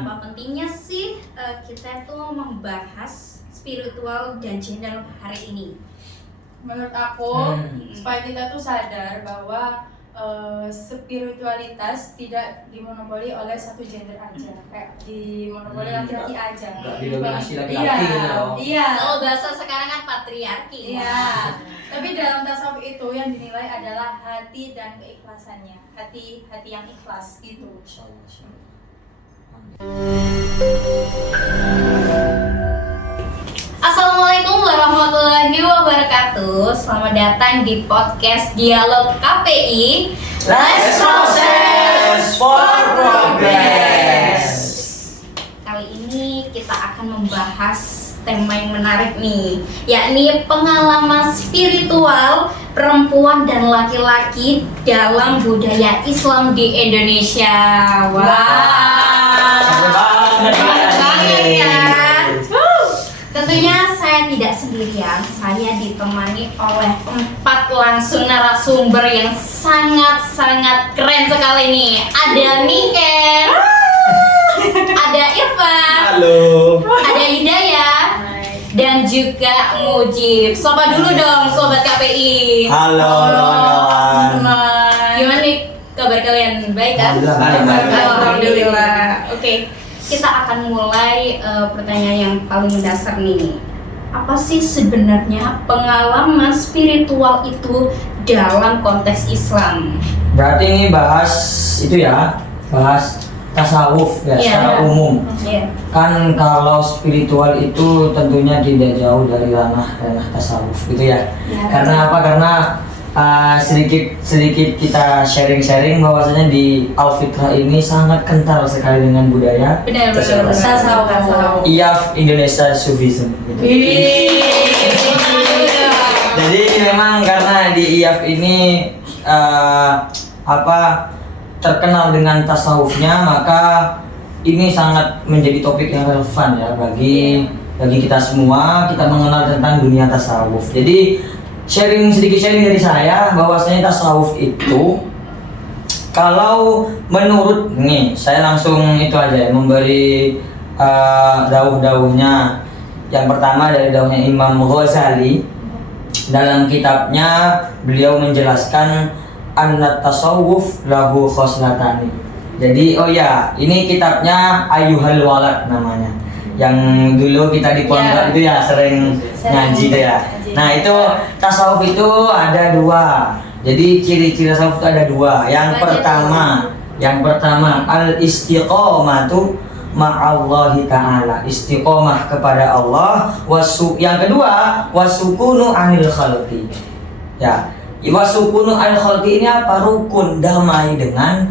Apa pentingnya sih kita tuh membahas spiritual dan gender hari ini? Menurut aku, supaya kita tuh sadar bahwa spiritualitas tidak dimonopoli oleh satu gender aja, kayak dimonopoli laki-laki aja. Enggak didominasi laki-laki gitu loh. Iya. Kalau bahasa sekarang kan patriarki. Iya. Tapi dalam tasawuf itu yang dinilai adalah hati dan keikhlasannya. Hati yang ikhlas gitu. Assalamualaikum warahmatullahi wabarakatuh. Selamat datang di podcast Dialog KPI. Let's process for progress. Kali ini kita akan membahas tema yang menarik nih, yakni pengalaman spiritual perempuan dan laki-laki dalam budaya Islam di Indonesia. Banget ya. Tentunya saya tidak sendirian, saya ditemani oleh 4 langsung narasumber yang sangat-sangat keren sekali nih. Ada Niken, ada Irfan, Halo. ada Hidayah, dan juga Mujib. Sobat dulu dong, sobat KPI. Halo kawan. Gimana nih kabar kalian? Baik kan? Alhamdulillah. Alhamdulillah. Oke, kita akan mulai pertanyaan yang paling mendasar nih. Apa sih sebenarnya pengalaman spiritual itu dalam konteks Islam? Berarti ini bahas itu ya, bahas tasawuf ya, Iya. secara umum. Iya. Kan kalau spiritual itu tentunya tidak jauh dari ranah tasawuf gitu ya. Iya. Karena apa? Karena sedikit kita sharing bahwasanya di Al-Fitrah ini sangat kental sekali dengan budaya Benar. Tasawuf. IAF Indonesia Sufism gitu. Jadi memang karena di IAF ini terkenal dengan tasawufnya, maka ini sangat menjadi topik yang relevan ya bagi kita semua. Kita mengenal tentang dunia tasawuf. Jadi sedikit sharing dari saya bahwasanya tasawuf itu, kalau menurut nih saya langsung itu aja memberi dawuh-dawuhnya. Yang pertama dari dawuhnya Imam Ghazali. Dalam kitabnya beliau menjelaskan anna tasawuf lahu khoslatani. Jadi ini kitabnya Ayyuhal Walad namanya. Yang dulu kita di pondok itu ya sering ngaji itu ya. Nah itu tasawuf itu ada 2. Jadi ciri-ciri tasawuf itu ada 2. Yang pertama al-istiqomatu ma'allahi ta'ala, istiqomah kepada Allah. Yang kedua wasukunu anil khalqi. Ya, wasukunu anil khalqi ini apa? Rukun, damai dengan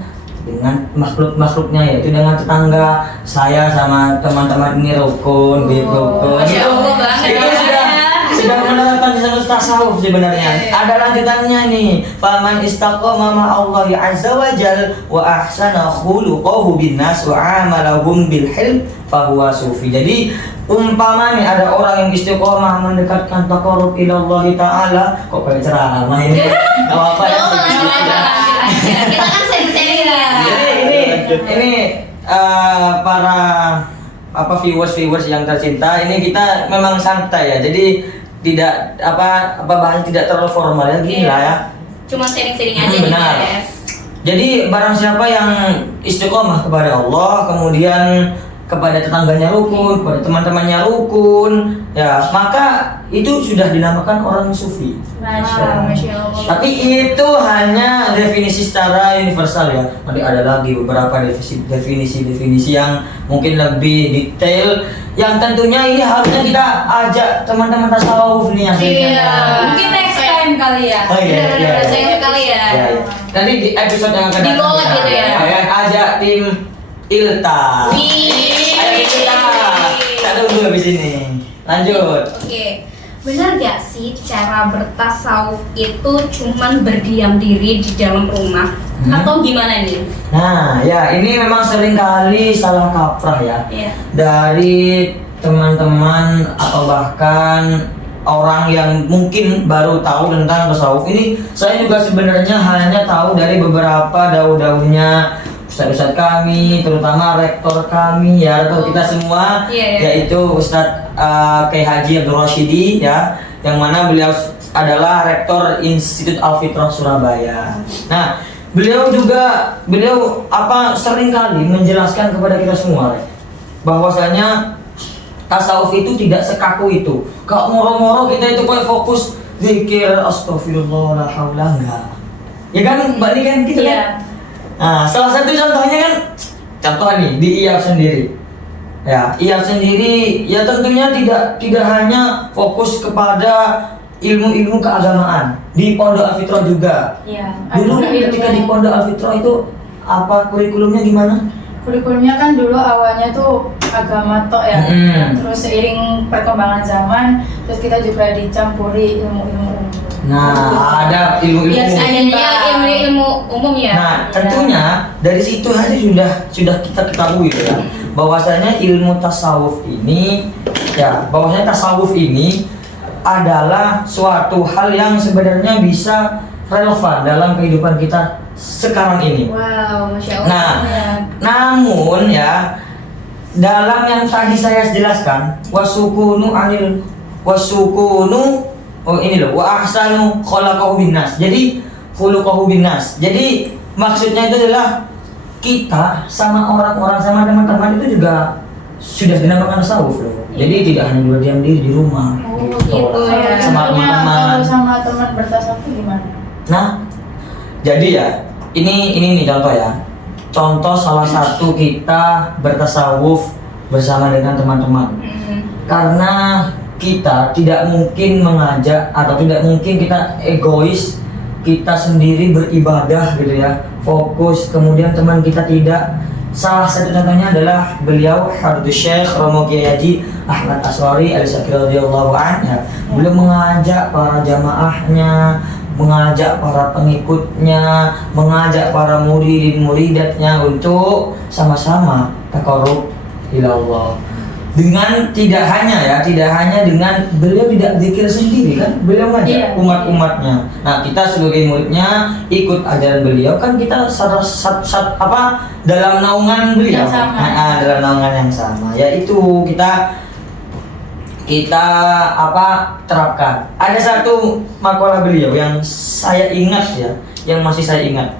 makhluknya, yaitu dengan tetangga. Saya sama teman-teman ini rukun, rukun. Masya Allah banget. Itu sudah menerapkan tasawuf sebenarnya. Ada lanjutannya nih. Faman istaqama ma'allahi azza wa jal wa ahsana khuluquhu bin nas wa amalahum bil hilm fahuwa sufi. Jadi umpama nih ada orang yang istiqomah mendekatkan taqarrub ila Allah taala, kok kayak ceramah ini. Enggak apa-apa ya. Kita kan sering-sering ya. Ini para viewers yang tercinta, ini kita memang santai ya. Jadi tidak bahasanya tidak terlalu formal ya, gini lah ya. Cuma sering-sering aja nih Benar. guys. Jadi barang siapa yang istiqomah kepada Allah, kemudian kepada tetangganya rukun, kepada teman-temannya rukun, ya maka itu sudah dinamakan orang sufi. Masya Allah. Tapi itu hanya definisi secara universal ya. Nanti ada lagi beberapa definisi yang mungkin lebih detail, yang tentunya ini harusnya kita ajak teman-teman tasawuf nih yang Mungkin next time kali ya. Oh iya. Benar-benar sayang sekali ya. Nanti di episode yang akan Di golek gitu ya. Ajak tim Ilta. Ayo kita dulu habis ini. Lanjut. Oke. Benar gak sih cara bertasawuf itu cuman berdiam diri di dalam rumah? Atau gimana nih? Nah, ya ini memang sering kali salah kaprah ya. Iya. Dari teman-teman atau bahkan orang yang mungkin baru tahu tentang tasawuf ini. Saya juga sebenarnya hanya tahu dari beberapa dawuh-dawuhnya ustadz-ustadz kami, terutama rektor kami ya, rektor kita semua, yaitu Ustadz Kiai Haji Abdul Rasyidi ya, yang mana beliau adalah rektor Institut Al-Fitrah Surabaya. Nah, beliau sering kali menjelaskan kepada kita semua bahwasanya tasawuf itu tidak sekaku itu. Kalau moro-moro kita itu kayak fokus zikir astagfirullah la haula enggak. Ya kan, Mbak Li kan gitu kan? Nah, salah satu contohnya kan, contoh nih di IAF sendiri. Ya, IAF sendiri ya tentunya tidak hanya fokus kepada ilmu-ilmu keagamaan. Di Pondok Al-Fitrah juga. Iya. Dulu ketika di Pondok Al-Fitrah itu apa kurikulumnya gimana? Kurikulumnya kan dulu awalnya tuh agama tok ya. Terus seiring perkembangan zaman, terus kita juga dicampuri ilmu-ilmu. Nah, ada ilmu-ilmu. Ilmu umum ya. Nah, tentunya dari situ aja sudah kita ketahui ya, bahwasanya ilmu tasawuf ini adalah suatu hal yang sebenarnya bisa relevan dalam kehidupan kita sekarang ini. Wow, Masya Allah. Nah, namun ya, dalam yang tadi saya jelaskan, wa ahsanu khalaqahu binnas. Jadi khuluquhu binnas. Jadi maksudnya itu adalah kita sama orang-orang, sama teman-teman itu juga sudah dinamakan tasawuf loh. Jadi tidak hanya diam diri di rumah. Gitu ya. Sama teman-teman. Kalau sama teman bertasawuf gimana? Nah, jadi ya, ini nih contoh ya. Contoh salah satu kita bertasawuf bersama dengan teman-teman. Karena kita tidak mungkin mengajak atau tidak mungkin kita egois, kita sendiri beribadah gitu ya, fokus, kemudian teman kita tidak. Salah satu contohnya adalah beliau Habib Syekh Romo Kiai Haji Ahmad Aswari Al-Sakir radhiyallahu anhu. Beliau mengajak para jamaahnya, mengajak para pengikutnya, mengajak para murid-muridatnya untuk sama-sama taqarrub ila Allah. Dengan tidak hanya dengan beliau tidak zikir sendiri kan, beliau ngajak umat-umatnya. Nah, kita sebagai muridnya ikut ajaran beliau kan, kita dalam naungan beliau. Dalam naungan yang sama, yaitu kita terapkan. Ada satu makalah beliau yang saya ingat ya, yang masih saya ingat.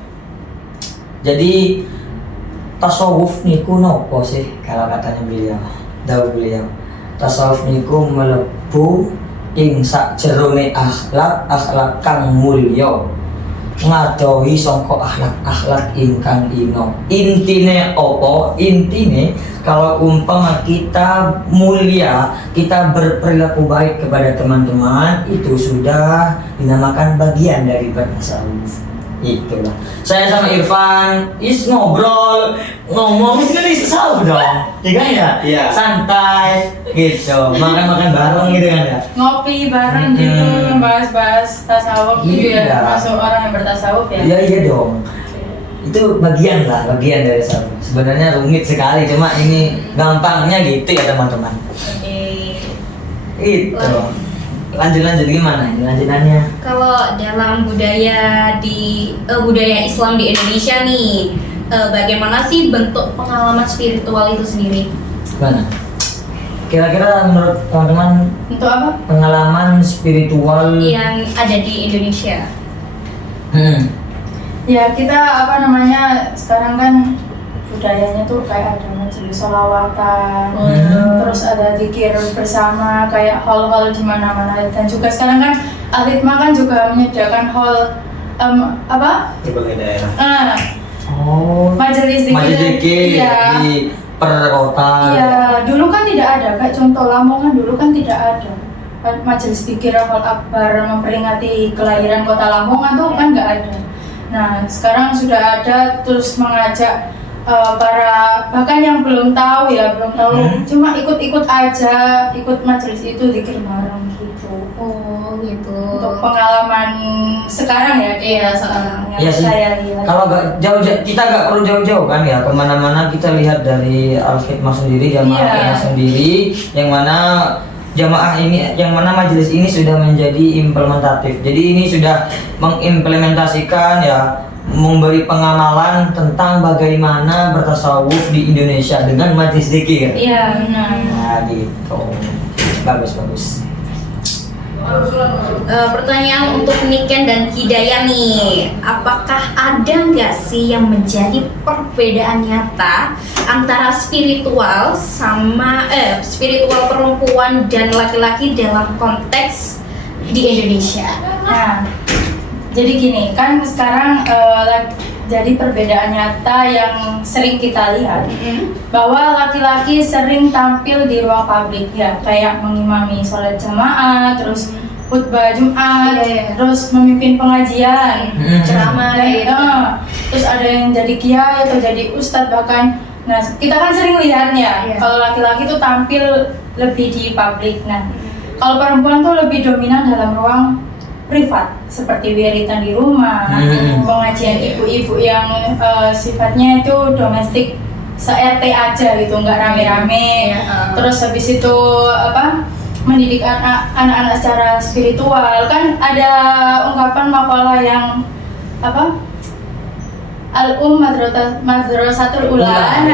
Jadi tasawuf niku nopo sih kalau katanya beliau. Dawuh beliau, tasawuf niku mlebu ing sakjerone akhlak kang mulya, ngadohi sangka akhlak ingkang ino. Intine apa? Intine kalau umpama kita mulia, kita berperilaku baik kepada teman-teman, itu sudah dinamakan bagian dari bertasawuf. Itulah. Saya sama Irfan ngomong tasawuf dong. Iya kan ya? Iya. Santai gitu. Makan bareng gitu kan ya. Ngopi bareng gitu, bahas-bahas tasawuf gitu ya. Masuk orang yang bertasawuf ya. Iya dong. Itu bagian dari tasawuf. Sebenarnya rumit sekali, cuma ini gampangnya gitu ya teman-teman. Itu. Lanjut gimana ini lanjutannya? Kalau dalam budaya Islam di Indonesia nih, bagaimana sih bentuk pengalaman spiritual itu sendiri? Gimana? Kira-kira menurut teman-teman, untuk apa? Pengalaman spiritual yang ada di Indonesia. Ya, kita sekarang kan budayanya tuh kayak ada majelis sholawatan, terus ada zikir bersama, kayak hall-hall di mana-mana. Dan juga sekarang kan Al-Hikmah kan juga menyediakan hall berbagai daerah. Majelis zikir di per kota. Iya, dulu kan tidak ada. Kayak contoh Lamongan dulu kan tidak ada majelis zikir hall akbar memperingati kelahiran kota Lamongan tuh kan nggak ada. Nah, sekarang sudah ada, terus mengajak para bahkan yang belum tahu, cuma ikut aja, ikut majelis itu zikir bareng gitu. Oh gitu. Untuk pengalaman sekarang ya. Iya, sekarang yang saya lihat. Kalau kita nggak perlu jauh-jauh kan ya, kemana-mana kita lihat dari Al-Hikmah sendiri, jamaahnya sendiri, yang mana jamaah ini, yang mana majelis ini sudah menjadi implementatif. Jadi ini sudah mengimplementasikan ya memberi pengamalan tentang bagaimana bertasawuf di Indonesia dengan majlis zikir. Iya, benar. Nah, gitu. Bagus. Pertanyaan untuk Niken dan Hidayah nih, apakah ada nggak sih yang menjadi perbedaan nyata antara spiritual perempuan dan laki-laki dalam konteks di Indonesia? Nah, jadi gini, kan sekarang jadi perbedaan nyata yang sering kita lihat bahwa laki-laki sering tampil di ruang publik ya, kayak mengimami sholat jamaah, terus khutbah Jumat, terus memimpin pengajian, Ceramah dan, gitu. terus ada yang jadi kiai atau jadi ustadz bahkan. Nah, kita kan sering lihatnya kalau laki-laki tuh tampil lebih di publik. Nah, kalau perempuan tuh lebih dominan dalam ruang privat seperti wiritan di rumah, pengajian ibu-ibu yang sifatnya itu domestik se-RT aja gitu, nggak rame-rame. Terus habis itu mendidik anak-anak secara spiritual. Kan ada ungkapan makalah yang Madrasatul Ula.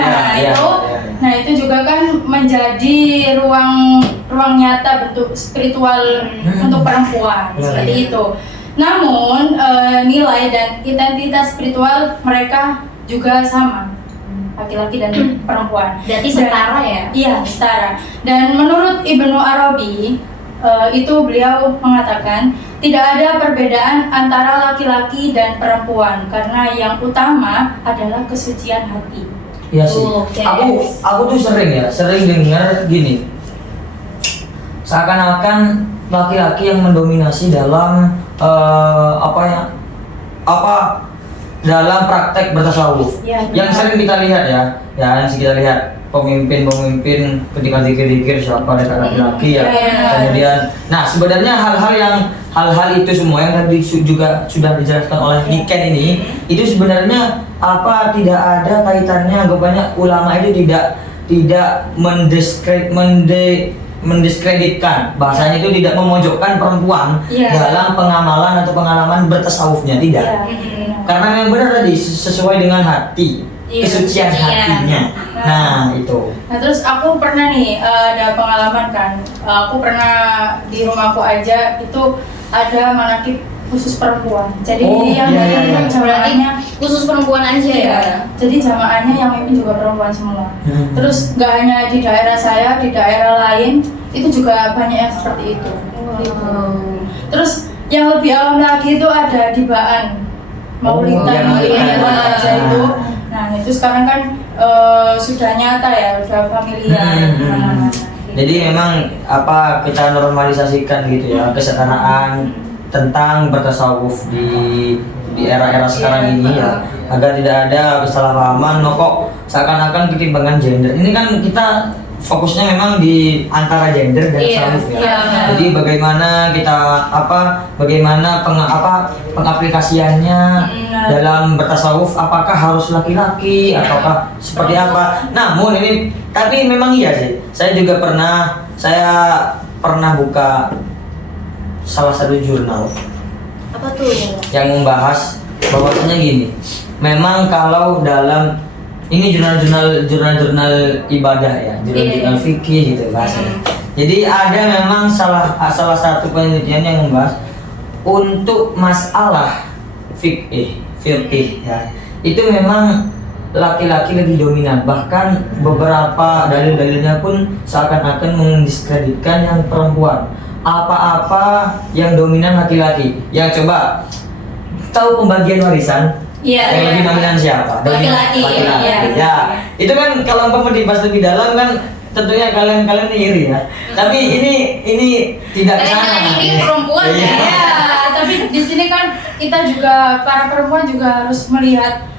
Nah, itu juga kan menjadi ruang nyata bentuk spiritual untuk perempuan seperti itu. Namun nilai dan identitas spiritual mereka juga sama, laki-laki dan perempuan. Berarti setara ya? Iya, setara. Dan menurut Ibnu Arabi itu beliau mengatakan tidak ada perbedaan antara laki-laki dan perempuan karena yang utama adalah kesucian hati. Iya sih. Oke. Aku tuh sering dengar gini. Seakan-akan laki-laki yang mendominasi dalam dalam praktek bertasawuf. Ya, yang sering kita lihat yang kita lihat pemimpin ketika zikir-zikir siapa ada laki-laki ya. Kemudian, nah sebenarnya hal-hal itu semua yang tadi juga sudah dijelaskan oleh Niken ini, itu sebenarnya tidak ada kaitannya. Banyak ulama itu tidak mendiskreditkan, bahasanya itu tidak memojokkan perempuan dalam pengamalan atau pengalaman bertasawufnya, tidak. Karena yang benar tadi sesuai dengan hati, kesucian hatinya. Nah, itu. Nah, terus aku pernah nih ada pengalaman kan. Aku pernah di rumahku aja itu ada manakib khusus perempuan. Jadi jamaahnya khusus perempuan aja ya. Jadi jamaahnya yang mimpin juga perempuan semua. Terus nggak hanya di daerah saya, di daerah lain itu juga banyak yang seperti itu. Gitu. Terus yang lebih awam lagi itu ada di Baan. Maulidan aja itu. Nah, itu sekarang kan sudah nyata ya, sudah familiar. Jadi memang kita normalisasikan gitu ya kesetaraan tentang bertasawuf di era-era sekarang ini ya, agar tidak ada kesalahpahaman kok seakan-akan ketimbangan gender. Ini kan kita fokusnya memang di antara gender dan tasawuf ya. Jadi bagaimana kita pengaplikasiannya dalam bertasawuf, apakah harus laki-laki ataukah seperti apa. Namun ini tapi memang iya sih. Saya pernah buka salah satu jurnal. Apa tuh? Yang membahas bahwasanya gini. Memang kalau dalam ini jurnal ibadah ya, jurnal fikih gitu bahasanya. Jadi ada memang salah satu penelitian yang membahas untuk masalah fikih ya. Itu memang laki-laki lebih dominan, bahkan beberapa dalil-dalilnya pun seakan-akan mendiskreditkan yang perempuan. Apa-apa yang dominan laki-laki. Yang coba tahu pembagian warisan? Yang lebih dominan siapa? Laki-laki. Ya, itu kan kalau umpama dibahas lebih dalam kan tentunya kalian iri ya. Tapi ini tidak kesana. Ini perempuan ya. Tapi di sini kan kita juga para perempuan juga harus melihat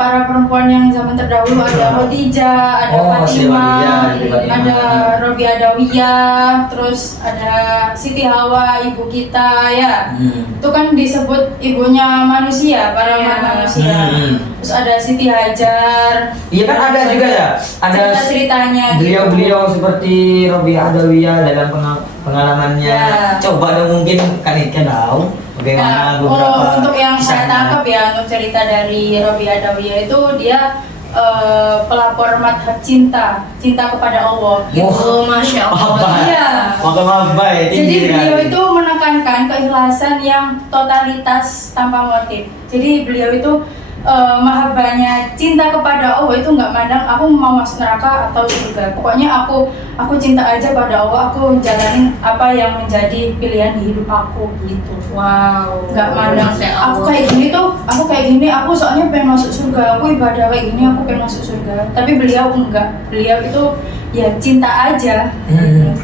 para perempuan yang zaman terdahulu. Ada Khadijah, ada Fatimah, ada Robi Adawiyah, terus ada Siti Hawa, ibu kita ya. Itu kan disebut ibunya manusia, para manusia. Terus ada Siti Hajar. Iya kan ada juga ya. Ada ceritanya. Beliau seperti Robi Adawiyah dalam pengalamannya. Coba dong mungkin kan tahu Bagaimana beberapa untuk yang saya kisahnya? tangkap ya, untuk cerita dari Robi Adawiyah itu dia pelapor madhab cinta kepada Allah. Oh, Masya Allah. Apa? Iya. Maka apa ya? Jadi beliau itu menekankan keikhlasan yang totalitas tanpa motif. Jadi beliau itu mahabbahnya cinta kepada Allah itu nggak mandang aku mau masuk neraka atau surga. Pokoknya aku cinta aja pada Allah, aku jalanin apa yang menjadi pilihan di hidup aku gitu. Wow. Nggak mandang Masya aku Allah. kayak gini tuh, aku kayak gini, aku soalnya pengen masuk surga, aku ibadah kayak gini, aku pengen masuk surga. Tapi beliau enggak, beliau itu ya cinta aja.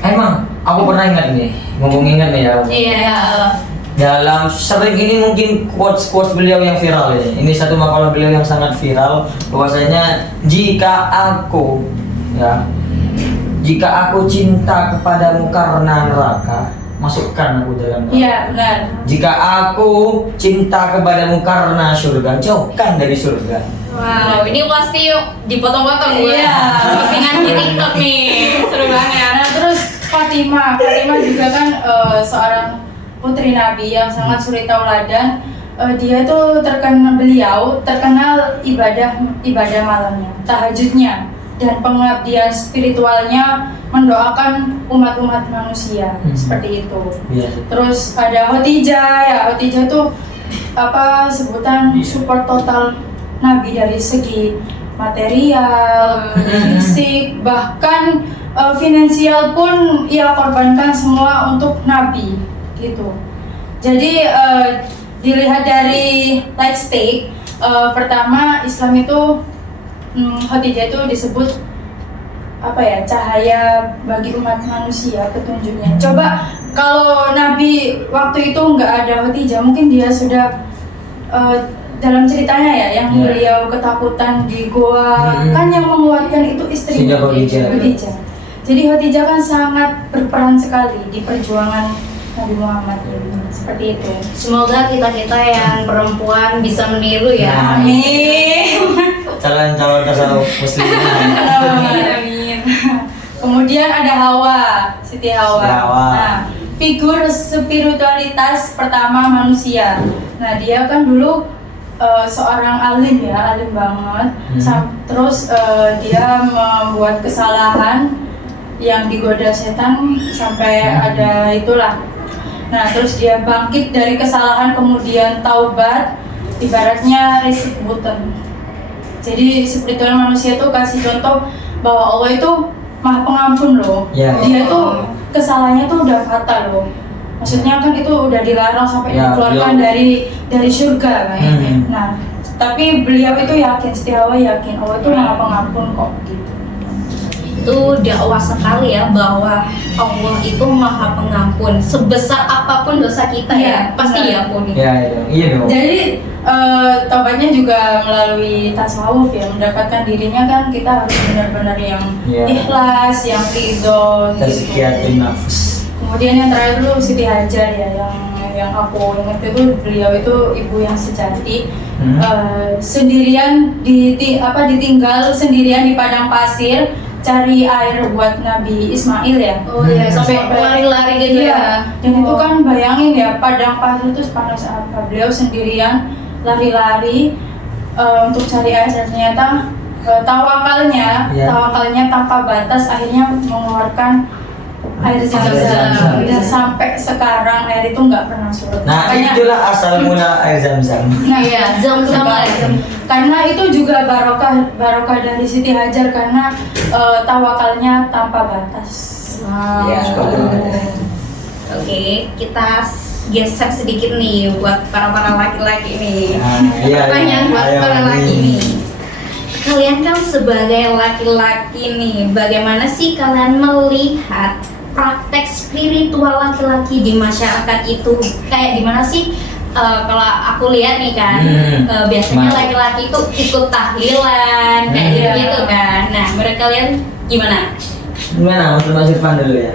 Emang aku pernah ingat nih, ngomong ingat nih ya. Iya. Dalam sering ini mungkin quotes beliau yang viral ini. Ini satu makalah beliau yang sangat viral bahwasanya jika aku cinta kepadamu karena neraka, masukkan aku dalam neraka. Iya benar. Jika aku cinta kepadamu karena surga, jauhkan dari surga. Wow, ini pasti dipotong-potong gue. Iya. Postingan di TikTok nih. Seru banget. Nah terus Fatimah juga kan seorang putri Nabi yang sangat suri tauladan. Dia tuh terkenal ibadah malamnya, tahajudnya, dan pengabdian spiritualnya mendoakan umat-umat manusia seperti itu. Iya. Terus ada Khadijah tuh sebutan support total Nabi dari segi material, fisik, bahkan finansial pun ia korbankan semua untuk Nabi gitu. Jadi dilihat dari light stake, pertama Islam itu Khadijah itu disebut cahaya bagi umat manusia, petunjuknya. Coba kalau Nabi waktu itu nggak ada Khadijah, mungkin dia sudah dalam ceritanya ya yang beliau ketakutan di goa, kan yang menguatkan itu istrinya Khadijah. Jadi Khadijah kan sangat berperan sekali di perjuangan Nabi Muhammad ini, seperti itu. Semoga kita yang perempuan bisa meniru ya. Amin. Calon tasawuf muslimah. Amin. Kemudian ada Siti Hawa. Nah, figur spiritualitas pertama manusia. Nah, dia kan dulu seorang alim banget. Terus dia membuat kesalahan yang digoda setan sampai ada itulah. Nah, terus dia bangkit dari kesalahan, kemudian taubat, ibaratnya reset button. Jadi spiritual manusia tuh kasih contoh bahwa Allah itu Maha Pengampun loh. Dia tuh kesalahannya tuh udah fatal loh. Maksudnya kan itu udah dilarang sampai dikeluarkan dari surga kan. Nah, tapi beliau itu yakin, Siti Hawa yakin Allah itu Maha Pengampun kok gitu. Itu dakwah sekali ya bahwa Allah itu Maha Pengampun. Sebesar apapun dosa kita pasti diampuni. Iya dong. Jadi taubatnya juga melalui tasawuf ya, mendapatkan dirinya kan kita harus benar-benar yang ikhlas, yang ridho gitu. Tazkiyatun nafs. Kemudian yang terakhir dulu Siti Hajar ya, yang aku ingat itu beliau itu ibu yang sejati. Sendirian ditinggal sendirian di padang pasir cari air buat Nabi Ismail ya. Oh iya, sampai lari-lari gitu ya. Dan itu kan bayangin ya, padang pasir itu panas apa. Beliau sendirian lari-lari untuk cari air, dan ternyata tawakalnya tanpa batas akhirnya mengeluarkan air zam-zam. Dan sampai sekarang air itu nggak pernah surut. Nah, itulah asal mula air zam-zam. Nah, zam-zam. Karena itu juga barokah dari Siti Hajar karena tawakalnya tanpa batas. Wow. Oke, kita geser sedikit nih buat para laki-laki nih. Pertanyaan buat para laki nih. Kalian kan sebagai laki-laki nih, bagaimana sih kalian melihat praktek spiritual laki-laki di masyarakat itu? Kayak gimana sih? Kalau aku lihat nih kan, biasanya laki-laki itu ikut tahlilan kayak gitu kan. Nah, menurut kalian gimana? Gimana? Mas Irfan dulu ya.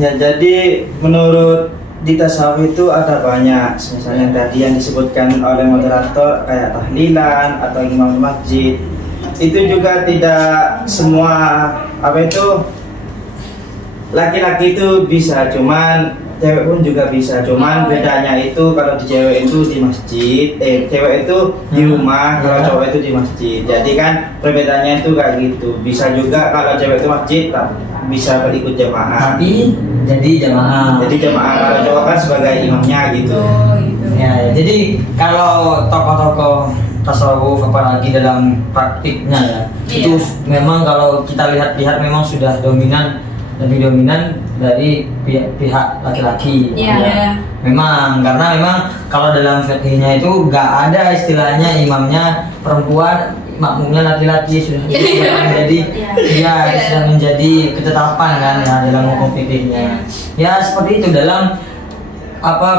Ya, jadi menurut di tasawuf itu ada banyak, misalnya tadi yang disebutkan oleh moderator kayak tahlilan atau imam masjid. Itu juga tidak semua laki-laki itu bisa, cuman cewek pun juga bisa, cuman bedanya itu kalau di cewek itu di masjid, cewek itu di rumah, kalau cowok itu di masjid. Jadi kan perbedaannya itu kayak gitu. Bisa juga kalau cewek itu masjid bisa berikut jamaah. Tapi jadi jamaah. Jadi jamaah, kalau cowok kan sebagai imamnya gitu. Oh, gitu. Ya, jadi kalau tokoh-tokoh tasawuf apalagi dalam praktiknya ya, itu memang kalau kita lihat-lihat memang sudah lebih dominan dari pihak laki-laki. Iya. Ya. Memang karena memang kalau dalam fikihnya itu nggak ada istilahnya imamnya perempuan, makmumnya laki-laki, sudah itu sudah menjadi sudah menjadi ketetapan kan ya dalam hukum fikihnya. Ya seperti itu dalam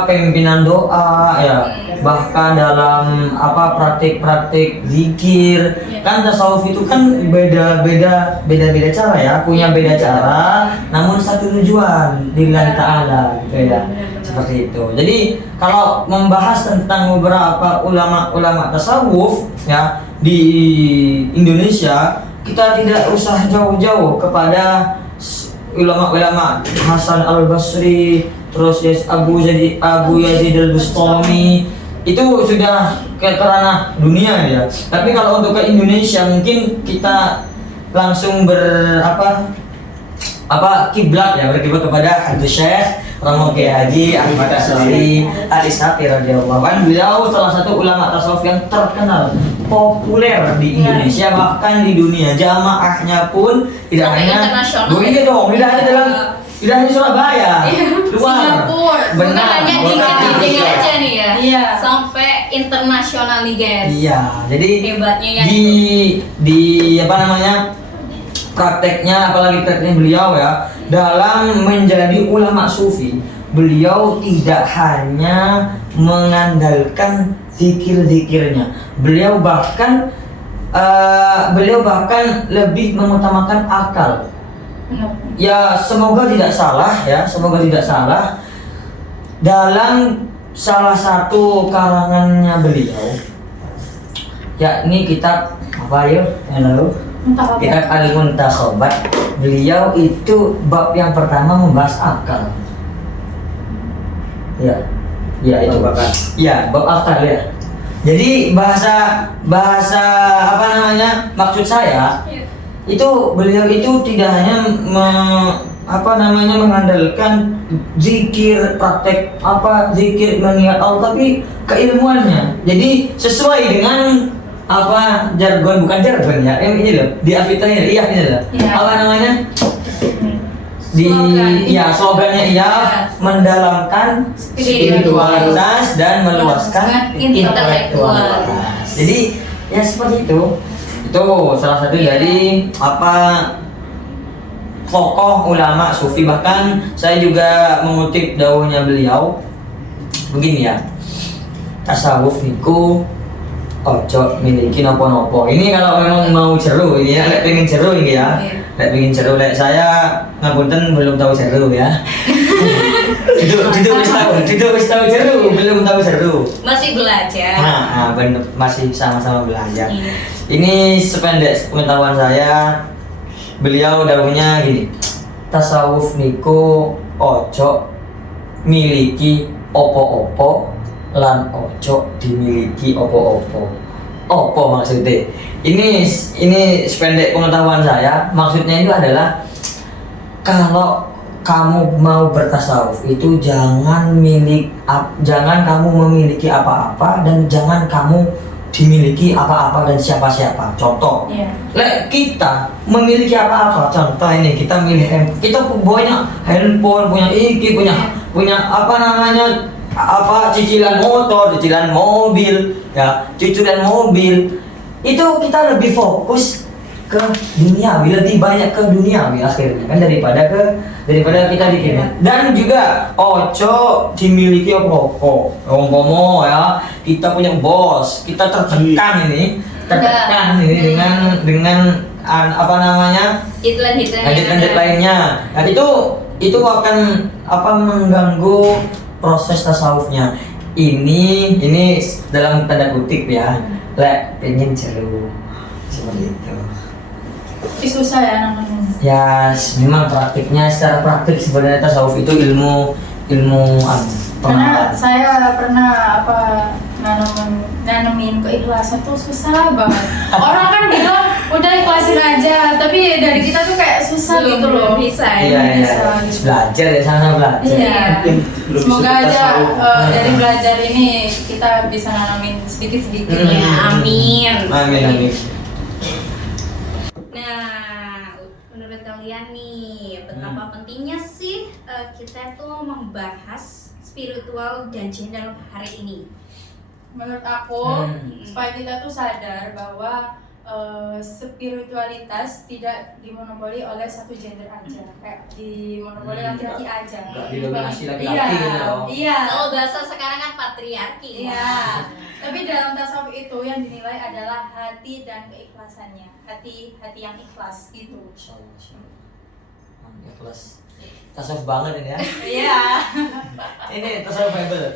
pimpinan doa ya, bahkan dalam praktik-praktik zikir. Kan tasawuf itu kan beda-beda cara ya, punya beda cara namun satu tujuan lillahi ta'ala gitu ya. Seperti itu. Jadi kalau membahas tentang beberapa ulama tasawuf ya di Indonesia, kita tidak usah jauh-jauh kepada ulama-ulama Hasan Al-Basri, terus Abu Yazid Al-Bustami, itu sudah ke ranah dunia ya. Tapi kalau untuk ke Indonesia mungkin kita langsung kiblat ya, berkiblat kepada Habib Syekh Romo Kiai Haji Ahmad Asy'ari Al-Ishaqi radhiyallahu anhu. Beliau salah satu ulama tasawuf yang terkenal, populer di Indonesia, bahkan di dunia. Jamaahnya pun tidak hanya tidak hanya Surabaya, luar. Singapura, bukan Benar. hanya di Kediri aja nih ya. Iya. Sampai internasional nih guys. Iya, jadi Hebatnya ya di prakteknya, apalagi prakteknya beliau ya dalam menjadi ulama sufi, beliau tidak hanya mengandalkan zikir-zikirnya, beliau bahkan lebih mengutamakan akal. Ya semoga tidak salah dalam salah satu karangannya beliau, yakni kitab kitab Al-Muntakhabat. Beliau itu bab yang pertama membahas akal. Ya itu bab akal ya. Jadi bahasa maksud saya itu beliau itu tidak hanya mengandalkan zikir, praktek zikir mengingat Allah, tapi keilmuannya. Jadi sesuai dengan bukan jargon ya, ini loh di Afitahnya ini loh. Slogannya mendalamkan spiritualitas dan meluaskan intelektualitas. Jadi ya seperti itu. Itu salah satu dari tokoh ulama sufi. Bahkan saya juga mengutip dawuhnya beliau begini ya, tasawuf niku ojo miliki nopo-nopo. Ini kalau memang mau jeru ini ya, lek pengen jeru ini ya. Lek pengen jeru, lek saya ngapunten belum tahu jeru ya. Itu wis tahu jeru, belum tahu jeru. Masih belajar. Benar, masih sama-sama belajar. Ini sependek pengetahuan saya, beliau dawuhnya gini, tasawuf niku ojo miliki opo-opo lan ojo dimiliki opo-opo. Opo maksudnya? Ini sependek pengetahuan saya, maksudnya itu adalah kalau kamu mau bertasawuf itu jangan kamu memiliki apa-apa dan jangan kamu dimiliki apa-apa dan siapa-siapa. Contoh, lek kita memiliki apa-apa, contoh ini kita kita punya handphone, punya cicilan motor, cicilan mobil, ya, cicilan mobil. Itu kita lebih fokus ke duniawi, lebih banyak ke duniawi akhirnya kan daripada kita dikira. Dan juga ojo dimiliki opo-opo. Umpama ya kita punya bos, kita tertekan ini dengan hitlan lainnya. Dan itu akan mengganggu proses tasawufnya. Ini dalam tanda kutip ya, lek pengen jeru seperti itu. Susah ya namanya. Ya memang secara praktik sebenarnya tasawuf itu ilmu ilmu Karena pengalaman. saya pernah nanemin keikhlasan tuh susah banget. Orang kan bilang udah ikhlasin aja, tapi dari kita tuh kayak susah gitu loh. Bisa Iya, ya. iya. bisa. Belajar ya, sana belajar. Iya. Yang belum Semoga disebut aja tasawuf. dari belajar ini kita bisa nanamin sedikit-sedikit. Hmm. Ya, amin. Amin, amin. Nah, menurut kalian nih, betapa pentingnya sih kita tuh membahas spiritual dan gender hari ini? Menurut aku, Hmm. supaya kita tuh sadar bahwa spiritualitas tidak dimonopoli oleh satu gender aja, kayak dimonopoli laki-laki aja. Nggak didominasi laki-laki Iya, gitu loh. iya. Kalau bahasa sekarang kan patriarki. Iya. Tapi dalam tasawuf itu yang dinilai adalah hati dan keikhlasannya, hati yang ikhlas gitu. Insyaallah, insyaallah. Ikhlas. Tasawuf banget ini ya. Iya. Ini tasawuf Bible.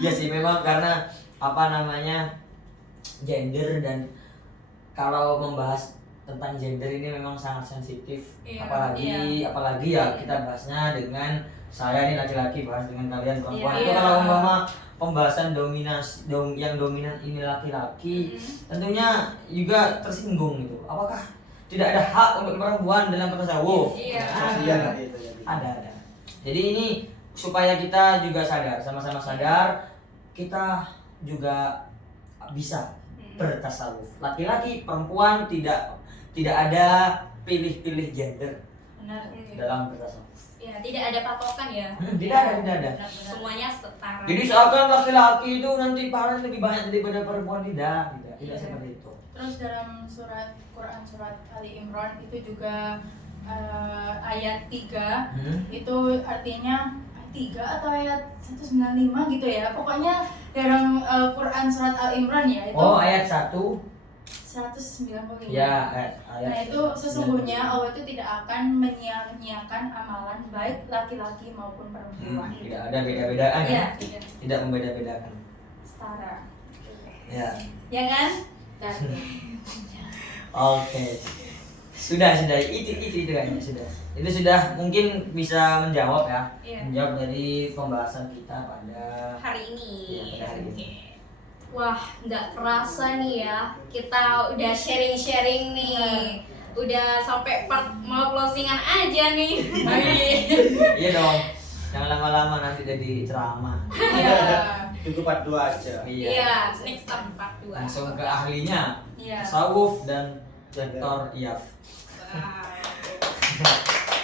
Iya sih, memang karena apa namanya gender, dan kalau membahas tentang gender ini memang sangat sensitif. Iya, Apalagi ya kita bahasnya dengan saya nih laki-laki, bahas dengan kalian perempuan. Iya. Itu kalau umpama pembahasan yang dominan ini laki-laki, tentunya juga tersinggung gitu. Apakah tidak ada hak untuk perempuan dalam tasawuf? Iya. Kasihan gitu ya. Ada. Jadi ini supaya kita juga sadar, sama-sama sadar, kita juga bisa bertasawuf. Laki-laki, perempuan, tidak ada pilih-pilih gender Benar. dalam bertasawuf. Ya, tidak ada patokan ya. Tidak ada. Benar-benar. Semuanya setara. Jadi seakan laki-laki itu nanti pahala lebih banyak daripada perempuan, tidak Iya. seperti itu. Terus dalam Quran surat Ali Imran itu juga ayat 3 itu artinya 3 atau ayat 195 gitu ya. Pokoknya dalam Quran surat Al Imran ya itu Oh, ayat 1. 195. Ya, ayat. Nah itu sesungguhnya Allah itu tidak akan menyia-nyiakan amalan baik laki-laki maupun perempuan. Tidak ada beda-bedaan Iya, ya. tidak. Tidak membeda-bedakan. Setara. Ya. Ya kan? Oke. Sudah itu kayaknya sudah. Itu sudah mungkin bisa menjawab ya. Iya. Menjawab dari pembahasan kita pada hari ini. Iya, pada hari ini. Oke. Wah, nggak kerasa nih ya, kita udah sharing-sharing nih. Udah sampai part mau closingan aja nih. Iya dong. Jangan lama-lama nanti jadi ceramah. Iya. Cukup part 2 aja. Iya, next time part 2. Langsung ke ahlinya. Iya. Tasawuf dan Dr. Iyaf.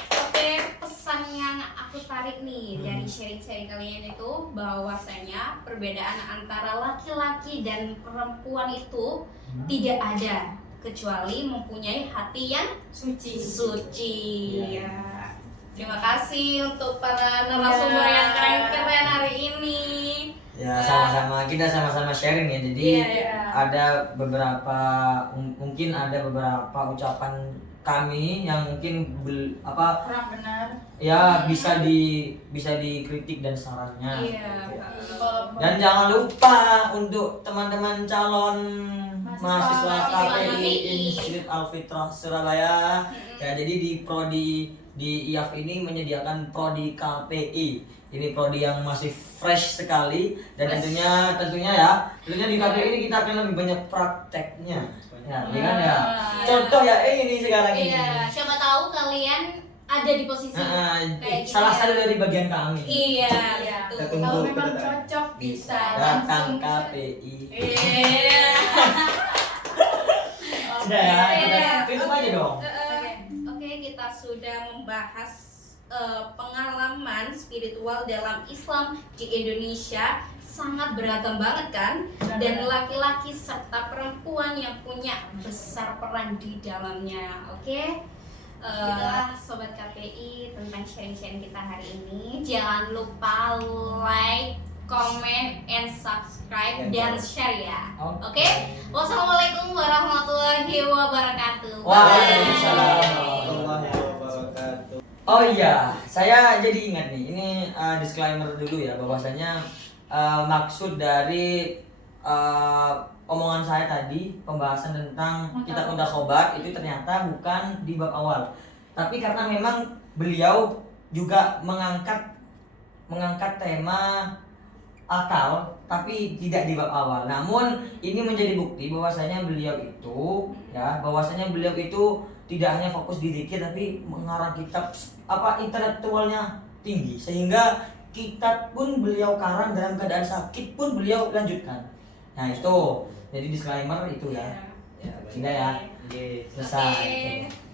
Oke, pesan yang aku tarik nih dari sharing-sharing kalian itu bahwasanya perbedaan antara laki-laki dan perempuan itu tidak ada kecuali mempunyai hati yang Suci. suci. Ya. Terima kasih untuk para narasumber yang keren-keren hari ini. Ya, sama-sama kita sama-sama sharing ya. Jadi Iya. ada beberapa mungkin ada beberapa ucapan kami yang mungkin Kurang benar. ya bisa dikritik dan sarannya. Iya. Dan jangan lupa untuk teman-teman calon mahasiswa mahasiswa KPI KPI. Institut Al-Fitrah Surabaya. Ya, jadi di prodi di IAF ini menyediakan prodi KPI. Ini prodi yang masih fresh sekali, dan tentunya di KPI ini kita akan lebih banyak prakteknya. Ya, kan ya. Contoh ya ini sekarang ini. Iya, siapa tahu kalian ada di posisi kayak gitu Salah ya. satu dari bagian kami. Iya, Iya. betul. Kita tunggu. Kalau memang kedatangan. cocok bisa Datang langsung KPI. Iya. Sudah ya, kita Oke. tutup aja dong. Oke, kita sudah membahas pengalaman spiritual dalam Islam di Indonesia, sangat beragam banget kan, dan laki-laki serta perempuan yang punya besar peran di dalamnya. Oke, itulah sobat KPI tentang sharing-sharing kita hari ini. Jangan lupa like, comment, and subscribe dan share ya. Oke, wassalamualaikum warahmatullahi wabarakatuh. Waalaikumsalam. Warahmatullahi wabarakatuh. Oh iya, saya jadi ingat nih. Ini disclaimer dulu ya, bahwasanya maksud dari omongan saya tadi, pembahasan tentang kitab Mudakhobat itu ternyata bukan di bab awal. Tapi karena memang beliau juga mengangkat tema akal tapi tidak di bab awal. Namun ini menjadi bukti bahwasanya beliau itu tidak hanya fokus di zikir tapi mengarang kitab intelektualnya tinggi, sehingga kitab pun beliau karang dalam keadaan sakit pun beliau lanjutkan. Nah itu jadi disclaimer itu ya. Ya, Sudah ya. Oke. Selesai. Oke.